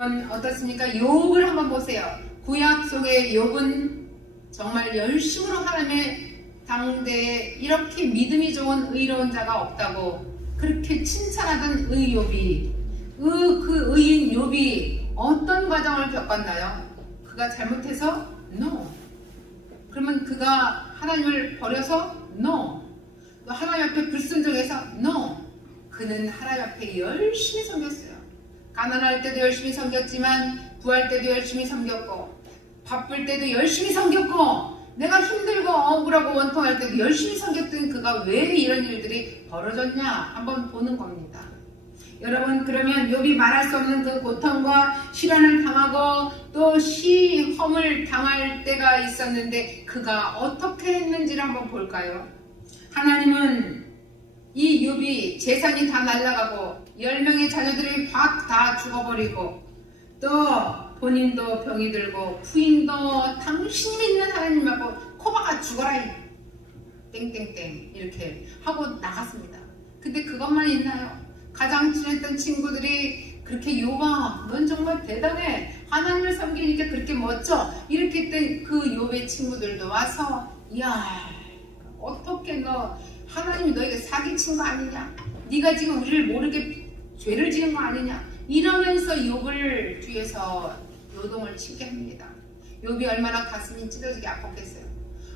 어떻습니까? 욥을 한번 보세요. 구약 속의 욥은 정말 열심으로 하나님의 당대에 이렇게 믿음이 좋은 의로운 자가 없다고 그렇게 칭찬하던 욥이 그 의인 욥이 어떤 과정을 겪었나요? 그가 잘못해서? No. 그러면 그가 하나님을 버려서? No. 또 하나님 앞에 불순종해서? No. 그는 하나님 앞에 열심히 섬겼어요. 가난할 때도 열심히 섬겼지만 구할 때도 열심히 섬겼고 바쁠 때도 열심히 섬겼고 내가 힘들고 억울하고 원통할 때도 열심히 섬겼던 그가 왜 이런 일들이 벌어졌냐 한번 보는 겁니다. 여러분, 그러면 욥이 말할 수 없는 그 고통과 시련을 당하고 또 시험을 당할 때가 있었는데 그가 어떻게 했는지를 한번 볼까요? 하나님은 이 욥이 재산이 다 날아가고 10명의 자녀들이 확 다 죽어버리고 또 본인도 병이 들고 부인도 당신 믿는 하나님 앞에 코박아 죽어라 땡땡땡 이렇게 하고 나갔습니다. 근데 그것만 있나요? 가장 친했던 친구들이 그렇게 욥아 넌 정말 대단해 하나님을 섬기니까 그렇게 멋져 이렇게 했던 그 욥의 친구들도 와서 야 어떻게 너 하나님이 너에게 사기친 거 아니냐? 네가 지금 우리를 모르게 죄를 지은 거 아니냐? 이러면서 욥을 뒤에서 요동을 치게 합니다. 욥이 얼마나 가슴이 찢어지게 아팠겠어요.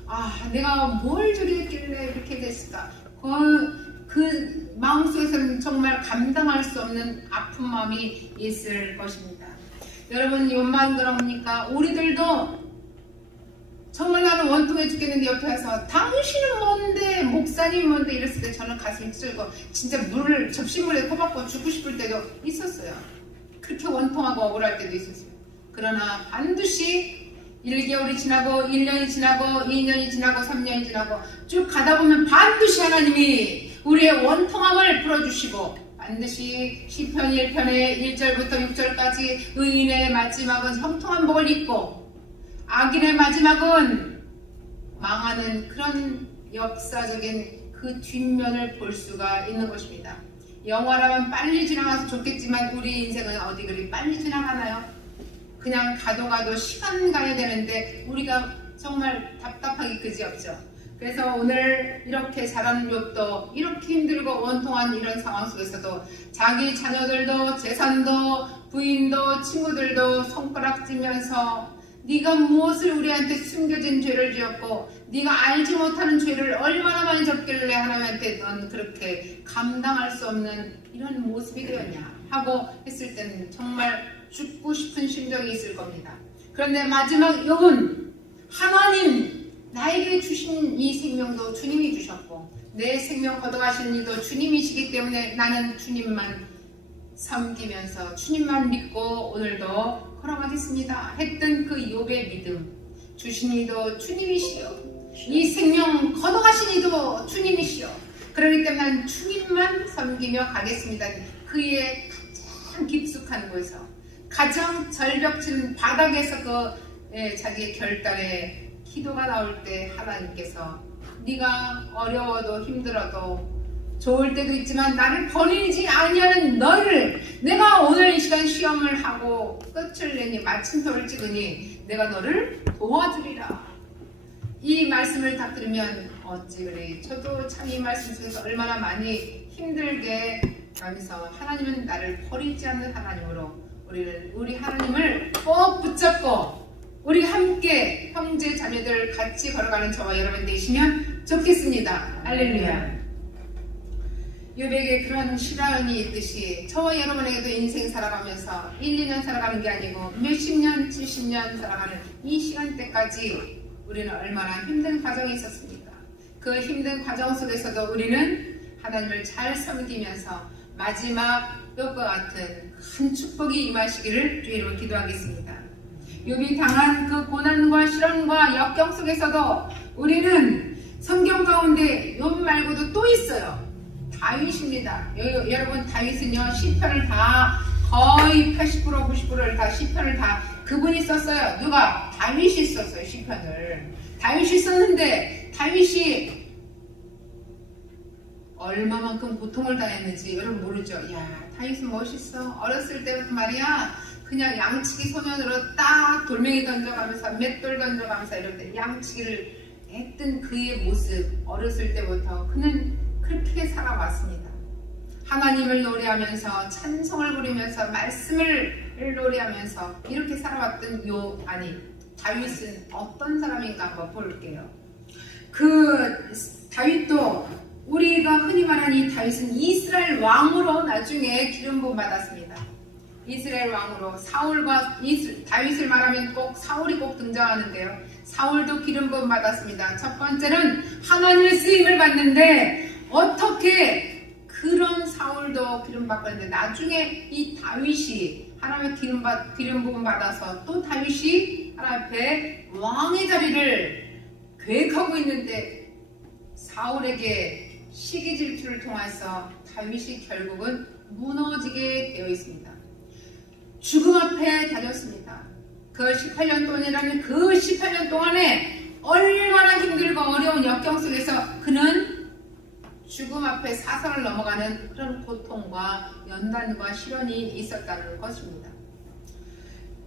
아, 내가 뭘 저랬길래 이렇게 됐을까? 그 마음속에서는 정말 감당할 수 없는 아픈 마음이 있을 것입니다. 여러분, 욥만 그럽니까? 우리들도 정말 나는 원통해 죽겠는데 옆에 와서 당신은 뭔데 목사님이 뭔데 이랬을 때 저는 가슴이 찢어지고 진짜 물을 접시물에 퍼박고 죽고 싶을 때도 있었어요. 그렇게 원통하고 억울할 때도 있었어요. 그러나 반드시 1개월이 지나고 1년이 지나고 2년이 지나고 3년이 지나고 쭉 가다 보면 반드시 하나님이 우리의 원통함을 풀어주시고 반드시 시편 1편의 1절부터 6절까지 의인의 마지막은 형통한 복을 입고 악인의 마지막은 망하는 그런 역사적인 그 뒷면을 볼 수가 있는 것입니다. 영화라면 빨리 지나가서 좋겠지만 우리 인생은 어디 그리 빨리 지나가나요? 그냥 가도 시간 가야 되는데 우리가 정말 답답하기 그지없죠. 그래서 오늘 이렇게 자라는 욥도 이렇게 힘들고 원통한 이런 상황 속에서도 자기 자녀들도 재산도 부인도 친구들도 손가락쥐면서 네가 무엇을 우리한테 숨겨진 죄를 지었고 네가 알지 못하는 죄를 얼마나 많이 졌길래 하나님한테 넌 그렇게 감당할 수 없는 이런 모습이 되었냐 하고 했을 때는 정말 죽고 싶은 심정이 있을 겁니다. 그런데 마지막 욥은 하나님 나에게 주신 이 생명도 주님이 주셨고 내 생명 걷어가신 이도 주님이시기 때문에 나는 주님만 섬기면서 주님만 믿고 오늘도 걸어가겠습니다 했던 그 욥의 믿음 주신 이도 주님이시여 이 생명 걷어가신 이도 주님이시여 그러기 때문에 난 주님만 섬기며 가겠습니다. 그의 가장 깊숙한 곳에서 가장 절벽진 바닥에서 자기의 결단에 기도가 나올 때 하나님께서 네가 어려워도 힘들어도 좋을 때도 있지만 나를 버리지 아니하는 너를 내가 오늘 이 시간 시험을 하고 끝을 내니 마침표를 찍으니 내가 너를 도와주리라. 이 말씀을 딱 들으면 어찌 그래 저도 참 이 말씀 속에서 얼마나 많이 힘들게 하면서 하나님은 나를 버리지 않는 하나님으로 우리 하나님을 꼭 붙잡고 우리 함께 형제 자매들 같이 걸어가는 저와 여러분 되시면 좋겠습니다. 할렐루야. 욥에게 그런 시련이 있듯이 저와 여러분에게도 인생 살아가면서 1, 2년 살아가는 게 아니고 몇십 년, 70년 살아가는 이 시간대까지 우리는 얼마나 힘든 과정이 있었습니까? 그 힘든 과정 속에서도 우리는 하나님을 잘 섬기면서 마지막 욥과 같은 큰 축복이 임하시기를 주의 이름으로 기도하겠습니다. 욥이 당한 그 고난과 시련과 역경 속에서도 우리는 성경 가운데 욥 말고도 또 있어요. 다윗입니다. 여러분 다윗은요 시편을 다 거의 80% 90%를 다 시편을 다 그분이 썼어요. 누가? 다윗이 썼어요. 시편을 다윗이 썼는데 다윗이 얼마만큼 고통을 당했는지 여러분 모르죠. 야 다윗은 멋있어. 어렸을 때부터 말이야 그냥 양치기 소년으로 딱 돌멩이 던져가면서 맷돌 던져가면서 이렇게 양치기를 했던 그의 모습, 어렸을 때부터 그는 그렇게 살아왔습니다. 하나님을 노래하면서 찬송을 부르면서 말씀을 노래하면서 이렇게 살아왔던 다윗은 어떤 사람인가 한번 볼게요. 그 다윗도 우리가 흔히 말하는 이 다윗은 이스라엘 왕으로 나중에 기름 부음 받았습니다. 이스라엘 왕으로 다윗을 말하면 꼭 사울이 꼭 등장하는데요. 사울도 기름 부음 받았습니다. 첫 번째는 하나님의 쓰임을 받는데 어떻게 그런 사울도 기름 받고 있는데 나중에 이 다윗이 하나님의 기름 부음 받아서 또 다윗이 하나님 앞에 왕의 자리를 계획하고 있는데 사울에게 시기 질투를 통해서 다윗이 결국은 무너지게 되어 있습니다. 죽음 앞에 다녔습니다. 그 18년 동안이라는 그 18년 동안에 얼마나 힘들고 어려운 역경 속에서 그는 죽음 앞에 사선을 넘어가는 그런 고통과 연단과 시련이 있었다는 것입니다.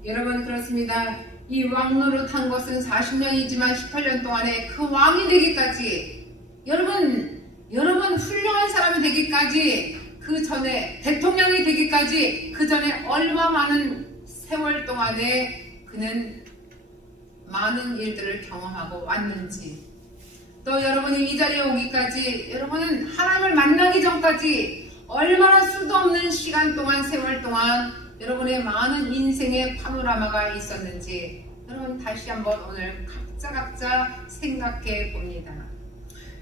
여러분 그렇습니다. 이 왕노릇 한 것은 40년이지만 18년 동안에 그 왕이 되기까지 여러분 훌륭한 사람이 되기까지 그 전에 대통령이 되기까지 그 전에 얼마 많은 세월 동안에 그는 많은 일들을 경험하고 왔는지 또 여러분이 이 자리에 오기까지 여러분은 하나님을 만나기 전까지 얼마나 수도 없는 시간 동안 세월 동안 여러분의 많은 인생의 파노라마가 있었는지 여러분 다시 한번 오늘 각자 생각해 봅니다.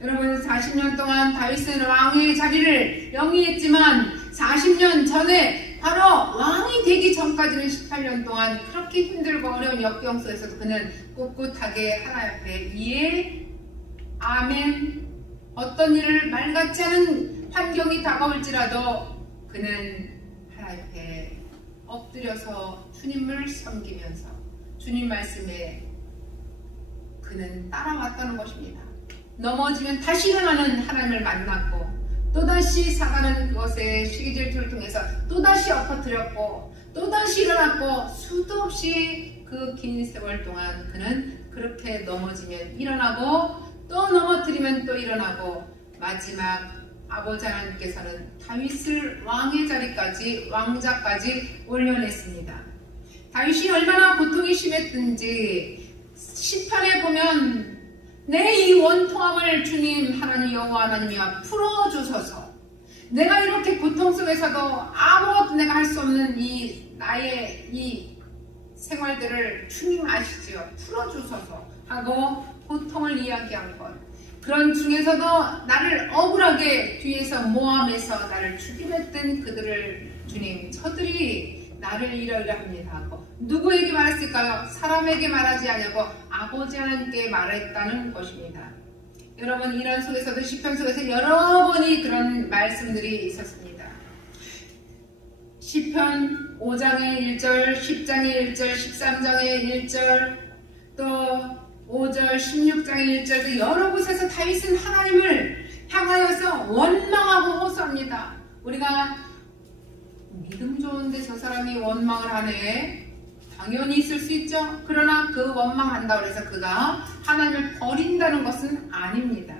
여러분 40년 동안 다윗은 왕의 자리를 영위했지만 40년 전에 바로 왕이 되기 전까지는 18년 동안 그렇게 힘들고 어려운 역경 속에서도 그는 꿋꿋하게 하나님 앞에 예, 아멘 어떤 일을 말 같지 않은 환경이 다가올지라도 그는 하나님 앞에 엎드려서 주님을 섬기면서 주님 말씀에 그는 따라왔다는 것입니다. 넘어지면 다시 일어나는 하나님을 만났고 또다시 사가는 그것의 시기질투를 통해서 또다시 엎어뜨렸고 또다시 일어났고 수도 없이 그 긴 세월 동안 그는 그렇게 넘어지면 일어나고 또 넘어뜨리면 또 일어나고 마지막 아버지 하나님께서는 다윗을 왕의 자리까지 왕자까지 올려냈습니다. 다윗이 얼마나 고통이 심했든지 시편에 보면 내 이 원통함을 주님 하나님 여호와 하나님이여 풀어주소서. 내가 이렇게 고통 속에서도 아무것도 내가 할 수 없는 나의 이 생활들을 주님 아시지요. 풀어주소서 하고 고통을 이야기한 것. 그런 중에서도 나를 억울하게 뒤에서 모함해서 나를 죽이려 했던 그들을 주님 저들이 나를 이러이러합니다 하고 누구에게 말했을까요? 사람에게 말하지 않고 아버지 하나님께 말했다는 것입니다. 여러분 이런 속에서도 시편 속에서 여러 번이 그런 말씀들이 있었습니다. 시편 5장의 1절, 10장의 1절, 13장의 1절 또 5절, 16장의 1절 여러 곳에서 다윗은 하나님을 향하여서 원망하고 호소합니다. 우리가 믿음 좋은데 저 사람이 원망을 하네. 당연히 있을 수 있죠. 그러나 그 원망한다고 해서 그가 하나님을 버린다는 것은 아닙니다.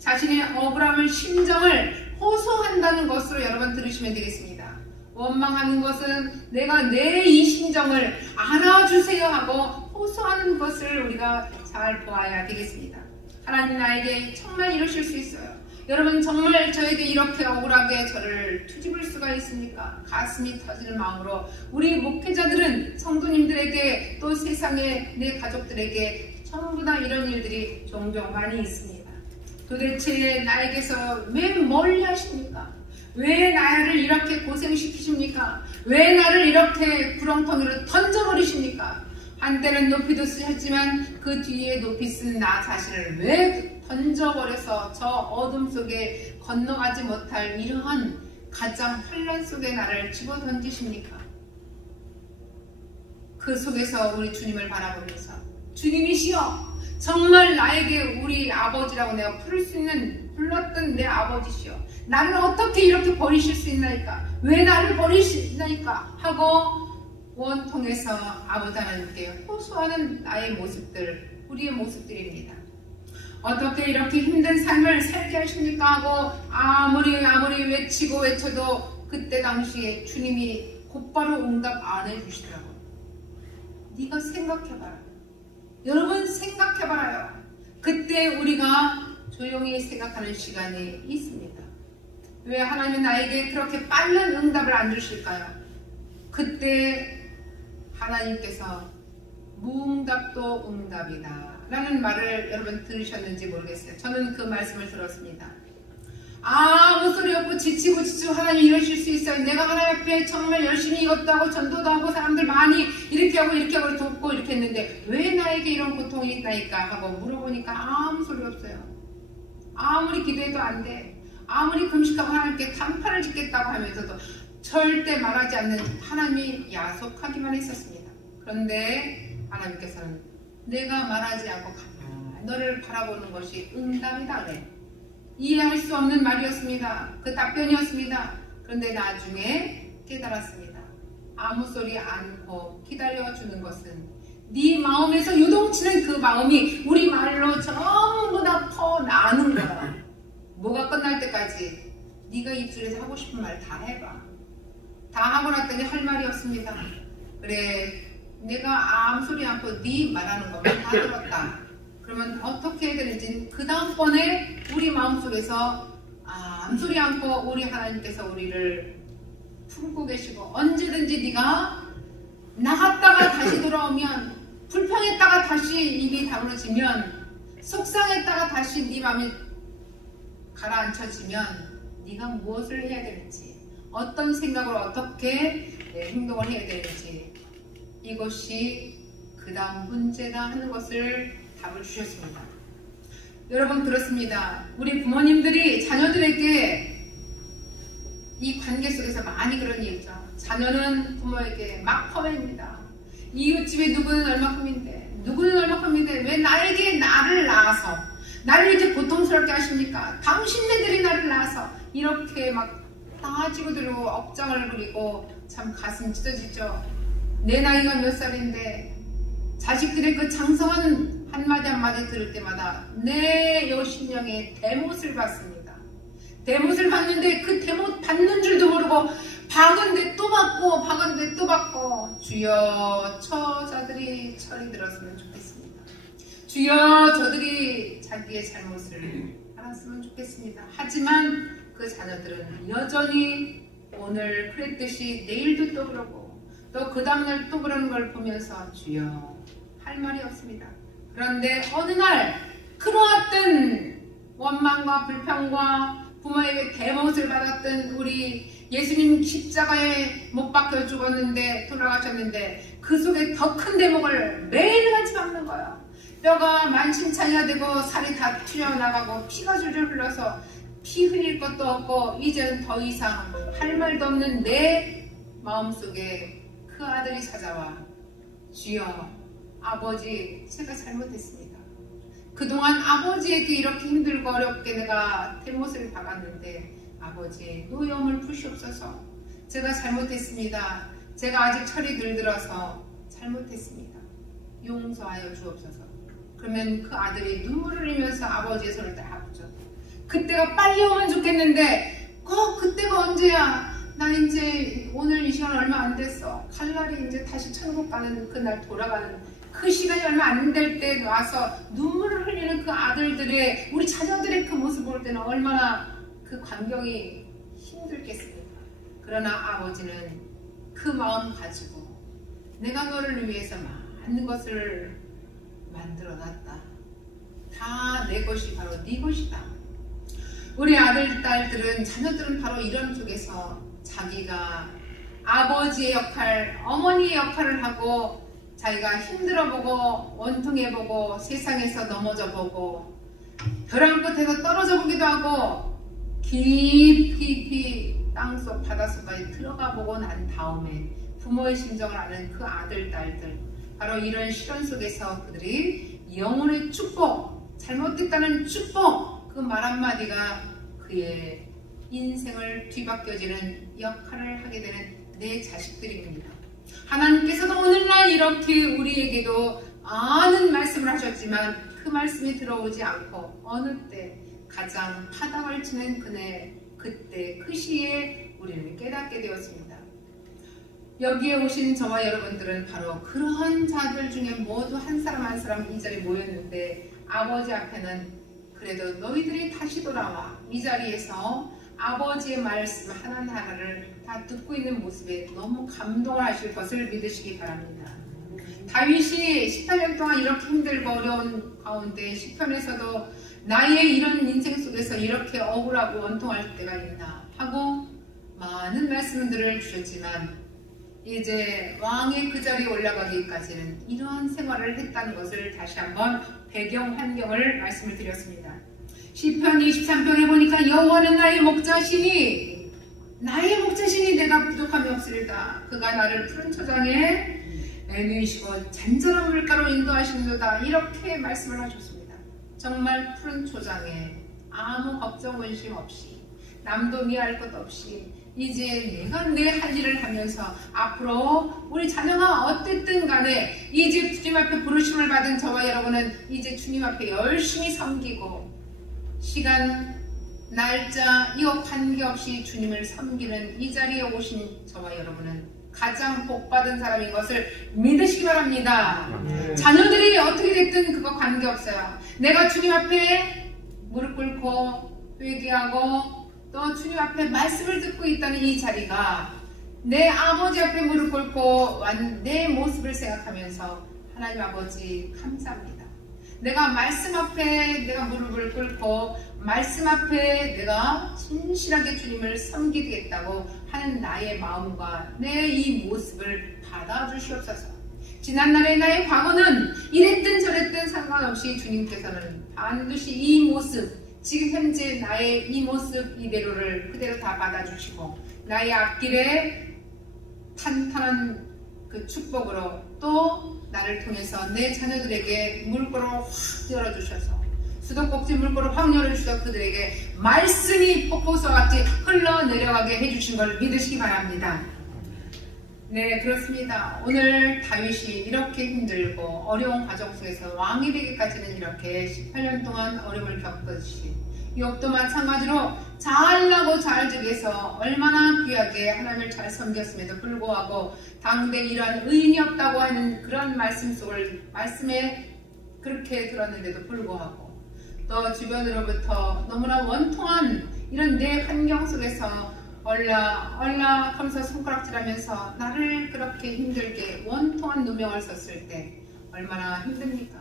자신의 억울함을 심정을 호소한다는 것으로 여러분 들으시면 되겠습니다. 원망하는 것은 내가 내 이 심정을 알아주세요 하고 호소하는 것을 우리가 잘 보아야 되겠습니다. 하나님 나에게 정말 이러실 수 있어요. 여러분 정말 저에게 이렇게 억울하게 저를 투집을 수가 있습니까? 가슴이 터지는 마음으로 우리 목회자들은 성도님들에게 또 세상의 내 가족들에게 전부 다 이런 일들이 종종 많이 있습니다. 도대체 나에게서 왜 멀리 하십니까? 왜 나를 이렇게 고생시키십니까? 왜 나를 이렇게 구렁텅이로 던져버리십니까? 한때는 높이도 쓰셨지만 그 뒤에 높이 쓴 나 자신을 왜 던져버려서 저 어둠 속에 건너가지 못할 이러한 가장 환란 속에 나를 집어던지십니까? 그 속에서 우리 주님을 바라보면서 주님이시여 정말 나에게 우리 아버지라고 내가 불렀던 내 아버지시여 나를 어떻게 이렇게 버리실 수 있나이까? 왜 나를 버리시나이까? 하고 원통해서 아버지 하나님께 호소하는 나의 모습들, 우리의 모습들입니다. 어떻게 이렇게 힘든 삶을 살게 하십니까 하고 아무리 외치고 외쳐도 그때 당시에 주님이 곧바로 응답 안 해주시더라고요. 네가 생각해봐라. 여러분 생각해봐라요. 그때 우리가 조용히 생각하는 시간이 있습니다. 왜 하나님은 나에게 그렇게 빠른 응답을 안 주실까요? 그때 하나님께서 무응답도 응답이다 라는 말을 여러분 들으셨는지 모르겠어요. 저는 그 말씀을 들었습니다. 아무 소리 없고 지치고 하나님 이러실 수 있어요. 내가 하나님 앞에 정말 열심히 이것도 하고 전도도 하고 사람들 많이 이렇게 하고 돕고 이렇게 했는데 왜 나에게 이런 고통이 있다니까 하고 물어보니까 아무 소리 없어요. 아무리 기도해도 안 돼. 아무리 금식하고 하나님께 단판을 짓겠다고 하면서도 절대 말하지 않는 하나님이 야속하기만 했었습니다. 그런데 하나님께서는 내가 말하지 않고 가만히 너를 바라보는 것이 응답이다 그래. 이해할 수 없는 말이었습니다. 그 답변이었습니다. 그런데 나중에 깨달았습니다. 아무 소리 않고 기다려주는 것은 네 마음에서 요동치는 그 마음이 우리 말로 전부 다 퍼나는 거야. 뭐가 끝날 때까지 네가 입술에서 하고 싶은 말 다 해봐. 다 하고 났더니 할 말이 없습니다. 그래 내가 아무 소리 않고 네 말하는 것만 다 들었다. 그러면 어떻게 해야 되는지 그 다음번에 우리 마음속에서 아무 소리 않고 우리 하나님께서 우리를 품고 계시고 언제든지 네가 나갔다가 다시 돌아오면 불평했다가 다시 입이 다물어지면 속상했다가 다시 네 마음이 가라앉혀지면 네가 무엇을 해야 되는지 어떤 생각으로 어떻게 행동을 해야 되는지 이것이 그 다음 문제다 하는 것을 답을 주셨습니다. 여러분 그렇습니다. 우리 부모님들이 자녀들에게 이 관계 속에서 많이 그런 얘기죠. 자녀는 부모에게 막 퍼냅니다. 이웃집에 누구는 얼마큼인데 누구는 얼마큼인데 왜 나에게 나를 낳아서 나를 이렇게 고통스럽게 하십니까? 당신네들이 나를 낳아서 이렇게 막 따지고 들고 억장을 부리고 참 가슴 찢어지죠. 내 나이가 몇 살인데 자식들의 그 장성한 한마디 한마디 들을 때마다 내 여심령의 대못을 받습니다. 대못을 받는데 그 대못 받는 줄도 모르고 박은데 또 받고 박은데 또 받고 주여 처자들이 철이 들었으면 좋겠습니다. 주여 저들이 자기의 잘못을 알았으면 좋겠습니다. 하지만 그 자녀들은 여전히 오늘 그랬듯이 내일도 또 그러고 또 그 다음날 또 그러는 걸 보면서 주여 할 말이 없습니다. 그런데 어느 날 그러했던 원망과 불평과 부모에게 대못을 받았던 우리 예수님 십자가에 못 박혀 죽었는데 돌아가셨는데 그 속에 더 큰 대목을 매일같이 받는 거예요. 뼈가 만신창이가 되고 살이 다 튀어나가고 피가 줄줄 흘러서 피 흘릴 것도 없고 이제는 더 이상 할 말도 없는 내 마음속에 그 아들이 찾아와 주여 아버지 제가 잘못했습니다. 그동안 아버지에게 이렇게 힘들고 어렵게 내가 대못을 박았는데 아버지 노여움을 푸시옵소서. 제가 잘못했습니다. 제가 아직 철이 들들어서 잘못했습니다. 용서하여 주옵소서. 그러면 그 아들이 눈물을 흘리면서 아버지의 손을 딱 붙죠. 그때가 빨리 오면 좋겠는데 그때가 언제야? 난 이제 오늘 이 시간 얼마 안 됐어. 칼날이 이제 다시 천국 가는 그날 돌아가는 그 시간이 얼마 안 될 때 와서 눈물을 흘리는 그 아들들의 우리 자녀들의 그 모습 볼 때는 얼마나 그 광경이 힘들겠습니까? 그러나 아버지는 그 마음 가지고 내가 너를 위해서 많은 것을 만들어 놨다. 다 내 것이 바로 네 것이다. 우리 아들, 딸들은 자녀들은 바로 이런 쪽에서 자기가 아버지의 역할, 어머니의 역할을 하고 자기가 힘들어보고 원통해보고 세상에서 넘어져보고 벼랑 끝에서 떨어져보기도 하고 깊이 땅속 바닷속까지 들어가보고 난 다음에 부모의 심정을 아는 그 아들, 딸들 바로 이런 시련 속에서 그들이 영혼의 축복, 잘못됐다는 축복 그 말 한마디가 그의 인생을 뒤바뀌어지는 역할을 하게 되는 내 자식들입니다. 하나님께서도 오늘날 이렇게 우리에게도 많은 말씀을 하셨지만 그 말씀이 들어오지 않고 어느 때 가장 파당을 치는 그때 그 시에 우리는 깨닫게 되었습니다. 여기에 오신 저와 여러분들은 바로 그러한 자들 중에 모두 한 사람 한 사람 이 자리에 모였는데 아버지 앞에는 그래도 너희들이 다시 돌아와 이 자리에서 아버지의 말씀 하나하나를 다 듣고 있는 모습에 너무 감동을 하실 것을 믿으시기 바랍니다. 다윗이 18년 동안 이렇게 힘들고 어려운 가운데 시편에서도 나의 이런 인생 속에서 이렇게 억울하고 원통할 때가 있나 하고 많은 말씀들을 주셨지만 이제 왕의 그 자리에 올라가기까지는 이러한 생활을 했다는 것을 다시 한번 배경 환경을 말씀을 드렸습니다. 시편 23편에 보니까 여호와는 나의 목자시니 내가 부족함이 없으리다. 그가 나를 푸른 초장에 누이시고 잔잔한 물가로 인도하시는도다. 이렇게 말씀을 하셨습니다. 정말 푸른 초장에 아무 걱정 근심 없이 남도 미할 것 없이 이제 내가 내 할 일을 하면서 앞으로 우리 자녀가 어쨌든 간에 이제 주님 앞에 부르심을 받은 저와 여러분은 이제 주님 앞에 열심히 섬기고 시간, 날짜 이거 관계없이 주님을 섬기는 이 자리에 오신 저와 여러분은 가장 복받은 사람인 것을 믿으시기 바랍니다. 자녀들이 어떻게 됐든 그거 관계없어요. 내가 주님 앞에 무릎 꿇고 회개하고 또 주님 앞에 말씀을 듣고 있다는 이 자리가 내 아버지 앞에 무릎 꿇고 내 모습을 생각하면서 하나님 아버지 감사합니다. 내가 말씀 앞에 내가 무릎을 꿇고 말씀 앞에 내가 진실하게 주님을 섬기겠다고 하는 나의 마음과 내 이 모습을 받아주시옵소서. 지난날의 나의 과거는 이랬든 저랬든 상관없이 주님께서는 반드시 이 모습 지금 현재 나의 이 모습 이대로를 그대로 다 받아주시고 나의 앞길에 탄탄한 그 축복으로 또 나를 통해서 내 자녀들에게 물꼬를 확 열어주셔서 수도꼭지 물꼬를 확 열어주셔서 그들에게 말씀이 폭포수와 같이 흘러내려가게 해주신 걸 믿으시기 바랍니다. 네, 그렇습니다. 오늘 다윗이 이렇게 힘들고 어려운 과정 속에서 왕이 되기까지는 이렇게 18년 동안 어려움을 겪듯이 욥도 마찬가지로 잘나고 잘죽여서 얼마나 귀하게 하나님을 잘 섬겼음에도 불구하고 당대 이러한 의인이 없다고 하는 그런 말씀 속을 말씀에 그렇게 들었는데도 불구하고 또 주변으로부터 너무나 원통한 이런 내 환경 속에서 얼라 하면서 손가락질하면서 나를 그렇게 힘들게 원통한 누명을 썼을 때 얼마나 힘듭니까?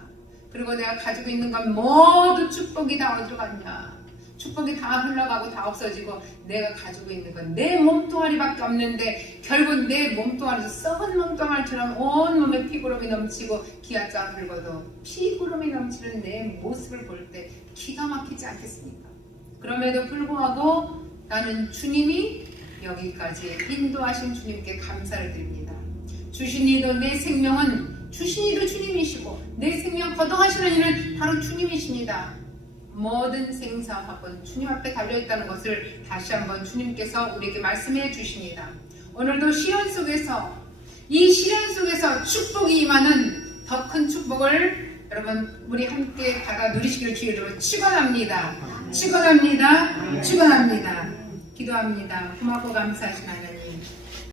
그리고 내가 가지고 있는 건 모두 축복이 다 어디로 갔냐? 축복이 다 흘러가고 다 없어지고 내가 가지고 있는 건 내 몸뚱아리밖에 없는데 결국 내 몸뚱아리도 썩은 몸뚱아리처럼 온몸에 피구름이 넘치고 기아짜 불고도 피구름이 넘치는 내 모습을 볼 때 기가 막히지 않겠습니까? 그럼에도 불구하고 나는 주님이 여기까지 인도하신 주님께 감사를 드립니다. 주신 이도 내 생명은 주신 이도 주님이시고 내 생명 거둬가시는 이는 바로 주님이십니다. 모든 생사화분 주님 앞에 달려있다는 것을 다시 한번 주님께서 우리에게 말씀해 주십니다. 오늘도 시련 속에서 이 시련 속에서 축복이 임하는 더 큰 축복을 여러분 우리 함께 받아 누리시기를 주의 이름으로 축원합니다. 축원합니다. 축원합니다. 기도합니다. 고맙고 감사하신 하나님